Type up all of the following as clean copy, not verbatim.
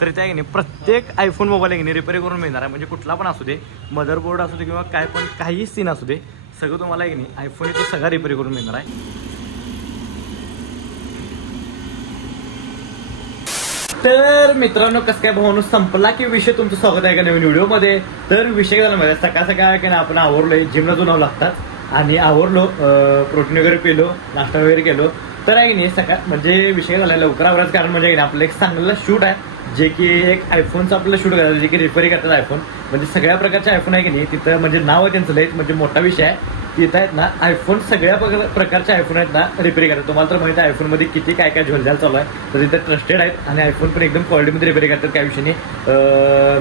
तर त्या नाही प्रत्येक आयफोन मोबाईल आहे की नाही रिपेअर करून मिळणार आहे. म्हणजे कुठला पण असू दे, मदरबोर्ड असू दे किंवा काय पण काही सीन असू दे, सगळं तुम्हाला आहे की नाही आयफोन तो सगळा रिपेअर करून मिळणार आहे. तर मित्रांनो कसं काय भावनो संपला की विषय. तुमचं स्वागत आहे का नवीन व्हिडिओमध्ये. तर विषय झाला माहिती सकाळ सकाळ की नाही आपण आवरलोय, जिमला जाऊन लागतात आणि आवरलो, प्रोटीन वगैरे पिलो, नाश्ता वगैरे केलो. तर आहे की नाही सकाळ म्हणजे विषय झाला लवकर आवरायचं कारण म्हणजे आपलं एक चांगलं शूट आहे, जे की एक आयफोनचं आपल्याला शूट करायचं, जे की रिपेअर करतात आयफोन. म्हणजे सगळ्या प्रकारचे आयफोन आहे की नाही तिथं, म्हणजे नाव आहे त्यांचं लय म्हणजे मोठा विषय आहे. तिथं आहेत ना आयफोन सगळ्या प्रकारचे आयफोन आहेत ना रिपेअर करतात. तुम्हाला तर माहिती आहे आयफोनमध्ये किती काय काय झोलझाल चालू आहे. तर तिथं ट्रस्टेड आहेत आणि आयफोन पण एकदम क्वालिटीमध्ये रिपेअर करतात. काय विषय नाही,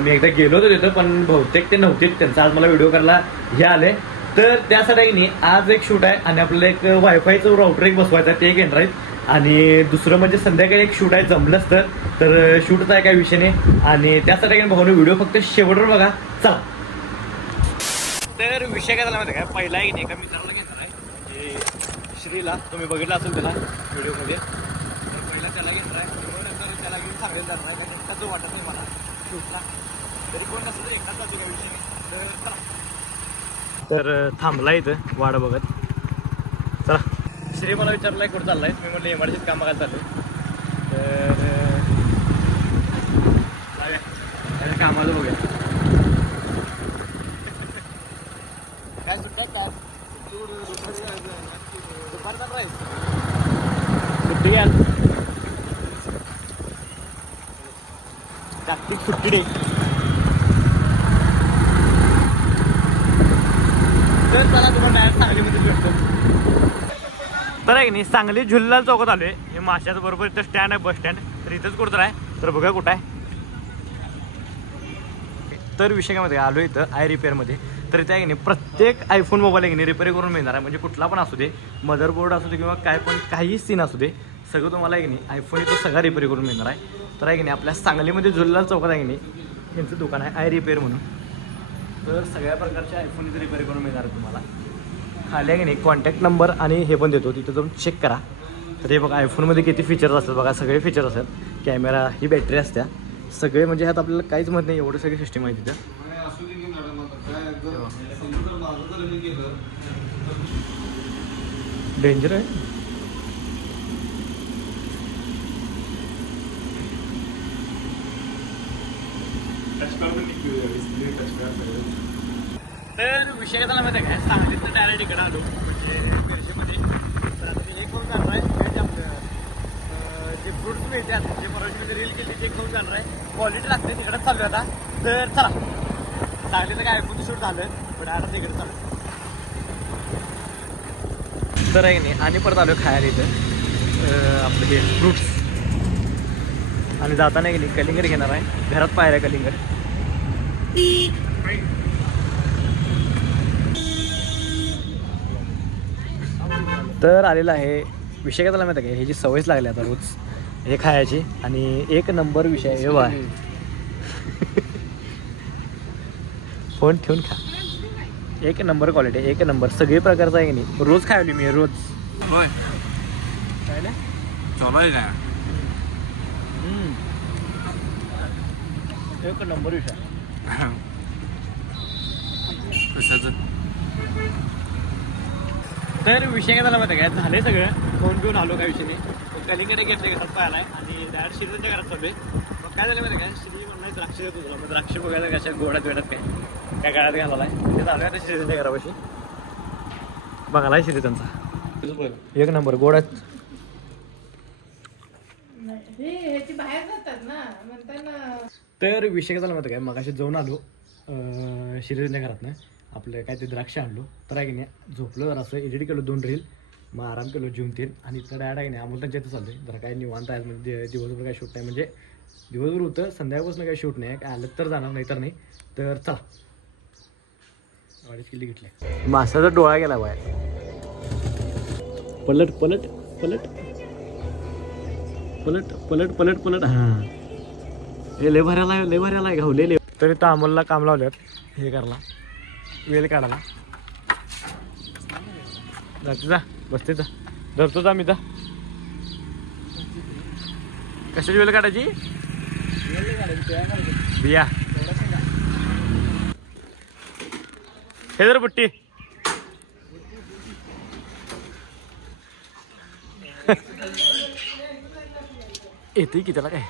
मी एकदा गेलो होतो तिथं पण बहुतेक ते नव्हते. त्यांचा आज मला व्हिडिओ करायला हे आले. तर त्यासाठी नाही आज एक शूट आहे आणि आपल्याला एक वायफायचं राऊटर एक बसवायचं आहे, ते एक येणार आहेत. आणि दुसरं म्हणजे संध्याकाळी एक शूट आहे, जमलंच तर शूटचा आहे काय विषय नाही. आणि त्यासाठी भाऊने व्हिडिओ फक्त शेवटवर बघा. चला. तर विषय काय झाला माहिती काय, पहिला एक एका मित्राला घेतला आहे श्रीला, तुम्ही बघितलं असेल त्याला व्हिडिओमध्ये. तर पहिला त्याला घेतला आहे, नंतर त्याला घेऊन सांगेल जाणार आहे. त्याचं जो वाटत नाही मला शूटला, तरी कोण नसलं तर एकटाच जातो काय विषय नाही. तर चला. तर थांबला इथं वाट बघत. चला. श्री मला विचारलाय कुठं चाललाय, मी म्हटलं इमारतीत काम बघायला चालू. तर कामाला बघूया काय सुट्ट्यात काय दुपारचा प्राईस सुट्टी घ्या, जागतिक सुट्टी डे. तर चला तुम्हाला डायरेक्ट सांगलीमध्ये भेटतो. तर आहे की नाही सांगली झुल्लाल चौकात आलोय. हे माशाचं बरोबर इथं स्टँड आहे, बस स्टँड. तर इथंच कुठं आहे, तर बघा कुठं आहे. तर विषय काय मध्ये आलो इथं आय रिपेअरमध्ये. तर इथे आहे की नाही प्रत्येक आयफोन मोबाईल आहे की नाही रिपेअर करून मिळणार आहे. म्हणजे कुठला पण असू दे, मदरबोर्ड असू दे किंवा काय पण काही सीन असू दे, सगळं तुम्हाला आहे की नाही आयफोन इथं सगळा रिपेअर करून मिळणार आहे. तर आहे की नाही आपल्या सांगलीमध्ये झुल्लाल चौकात आहे की नाही यांचं दुकान आहे आय रिपेअर म्हणून. तर सगळ्या प्रकारचे आयफोन इथे रिपेअर करून मिळणार आहे तुम्हाला. खाली आहे की नाही कॉन्टॅक्ट नंबर आणि हे पण देतो, तिथं जाऊन चेक करा. तर हे बघा आयफोनमध्ये किती फीचर्स असतात बघा, सगळे फीचर्स असतात. कॅमेरा, ही बॅटरी असत्या, सगळे म्हणजे ह्यात आपल्याला काहीच माहीत नाही, एवढं सगळी सिस्टीम आहे तिथं. डेंजर आहे. तर विषय काय झाला माहिती आहे काय, सांगलीत तर डायरेक्ट इकडे आलो म्हणजे मिरजेमध्ये. तर आता ते एक खाऊन जाणार आहे म्हणजे आपलं जे फ्रूट्स मिळतात, जे मराठीमध्ये रील केली ते खाऊन जाणार आहे. क्वालिटी लागते तिकडेच चालू आता. तर चला. सांगलीचं काय आयफोन शूट झालं पण आता तिकडे चालू. तर आहे नाही आणि परत आलो खायला इथं आपलं हे फ्रूट्स. आणि जाताना गेली कलिंगड घेणार आहे, घरात पाहिलं कलिंगड. तर आलेला आहे. विषय काय झाला माहिती आहे का, ह्याची सवयच लागली आता रोज हे खायची. आणि एक नंबर विषय हे बा फोन ठेवून खा. एक नंबर क्वालिटी, एक नंबर सगळे प्रकारचं आहे की नाही. रोज खायली मी रोज. होय काय ना चालू आहे काय एक नंबर विषय. कशाचं. तर विषय काय झाला माहिती काय, झाले सगळं फोन घेऊन आलो, काय विषय नाही. कलिंगडे घेतले घरात पाहिला आणि डायरेक्ट श्रीच्या घरात चालू आहे. मग काय झालं माहिती काय, श्री म्हणून द्राक्ष घेत होतो. मग द्राक्ष बघायला कशा गोड्यात वेळात काय गाड्यात घालायला आहे. ते चालू आहे आता श्रीच्या घरापाशी बघायला आहे श्री त्यांचा. एक नंबर गोड्यात. तर विषय काय झाला माहिती काय, मग असे जाऊन आलो श्रीच्या घरातनं. आपलं काय ते द्राक्ष आणलो. तर आहे की नाही झोपलो जरा, असं एडिट केलं 2 रील, मग आराम केलो जेवून तेल. आणि इथं डायरेक्ट आहे नाही अमोल त्यांच्या इथं चालू आहे. जरा काय निवांत आहे म्हणजे दिवसभर काय शूट नाही, म्हणजे दिवसभर होतं संध्याकाळपासून काही शूट नाही. काय आलं तर जाणार, नाही तर नाही. तर चला. गाडीच किल्ली घेतली. मासाचा डोळा गेला बाहेर. पलट पलट पलट पलट पलट पलट पलट. हां हे लय भरायला घावलेले. तरी तर अमोलला काम लावल्यात हे करायला, वेल काढायला. जाते जा, बसते जा, धरतो जा मी जा. कशाची वेल काढायची. बिया हे जर बुट्टी येते की त्याला काय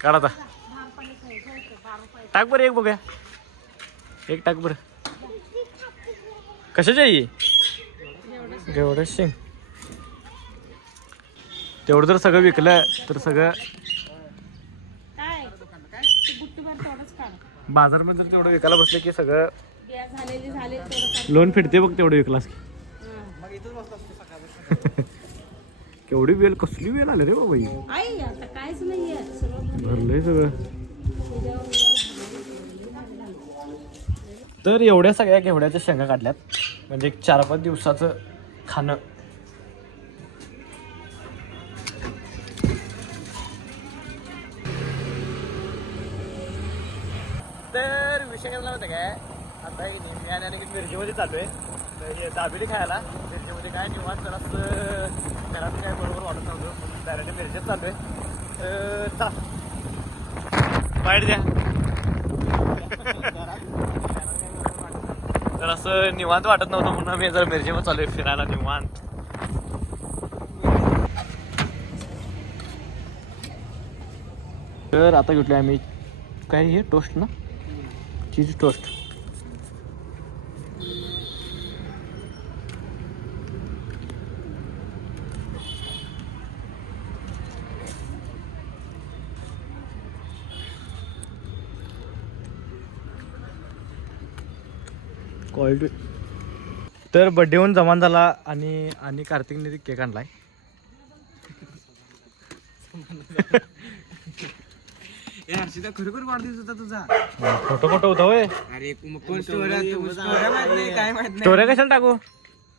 काढ आता टाक बरं एक बघूया एक टाक बरं कशाची आहे एवढं शेंग तेवढं जर सगळं विकलं तर सगळं बाजारमध्ये जर तेवढं विकायला बसलं की सगळं लोन फिरते बघ तेवढं विकलास की केवढी वेल कसली वेल आली रे बाबा भरलंय सगळं तर एवढ्या सगळ्या घेवड्याच्या शेंगा काढल्यात म्हणजे एक 4-5 दिवसाचं खाणं तर विषय काय होता काय आता मी आणि मिरचीमध्ये चाललोय तर हे दाबेली खायला मिरचीमध्ये काय निवांत जरास घरात काय बरोबर वाटत नव्हतं डायरेक्ट मिरचीत चाललोय चाल बाहेर द्या तर असं निवांत वाटत नव्हतं म्हणून मी जरा मिरचीमध्ये चाललोय फिरायला निवांत तर आता घेतलोय आम्ही काय हे टोस्ट ना चीज टोस्ट क्वालिटी तर बड्डे होऊन जमान झाला आणि कार्तिकने केक आणलाय खरोखर वाढदिवस होता तुझा फोटो होता होय अरे कोण काय माहित स्टोऱ्या कशाला टाकू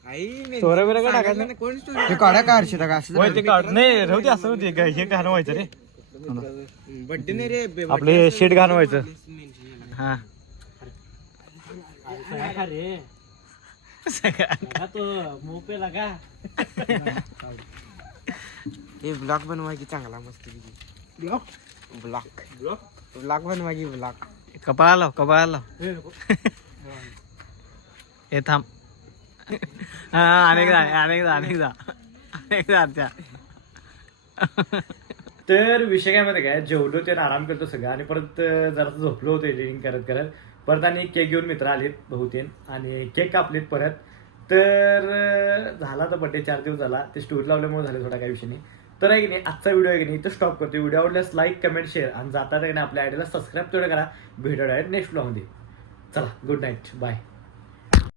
नाही स्टोऱ्या बिऱ्या काय टाकायचं कोण स्टोरी काढा का हर्षित का होय ते काढ नाही राहू दे असं होते हे घाण व्हायचं रे बड्डे नाही रे आपले शीट घाण व्हायचं हा रे तो मोपे लगा हे ब्लॉग बनवा की चांगला मस्त ब्लॉग बनवा की ब्लॉग कपाळा लाव हे थांब अनेकदा तर विषय काय मध्ये काय जेवलो ते आराम करतो सगळं आणि परत जरा झोपलो होतो एडिटिंग करत परत आणि केक घेऊन मित्र आलेत बहुतेन आणि केक कापलेत परत तर झाला तर बड्डे 4 दिवस झाला ते स्टोरी लावल्यामुळे झाले थोडा काही विषय नाही तर आहे की नाही आजचा व्हिडिओ आहे की नाही तर स्टॉप करतो व्हिडिओ आवडल्यास लाईक कमेंट शेअर आणि जाता आपल्या आयडीला सबस्क्राईब तेवढं करा भेटूया नेक्स्ट व्लॉगमध्ये चला गुड नाईट बाय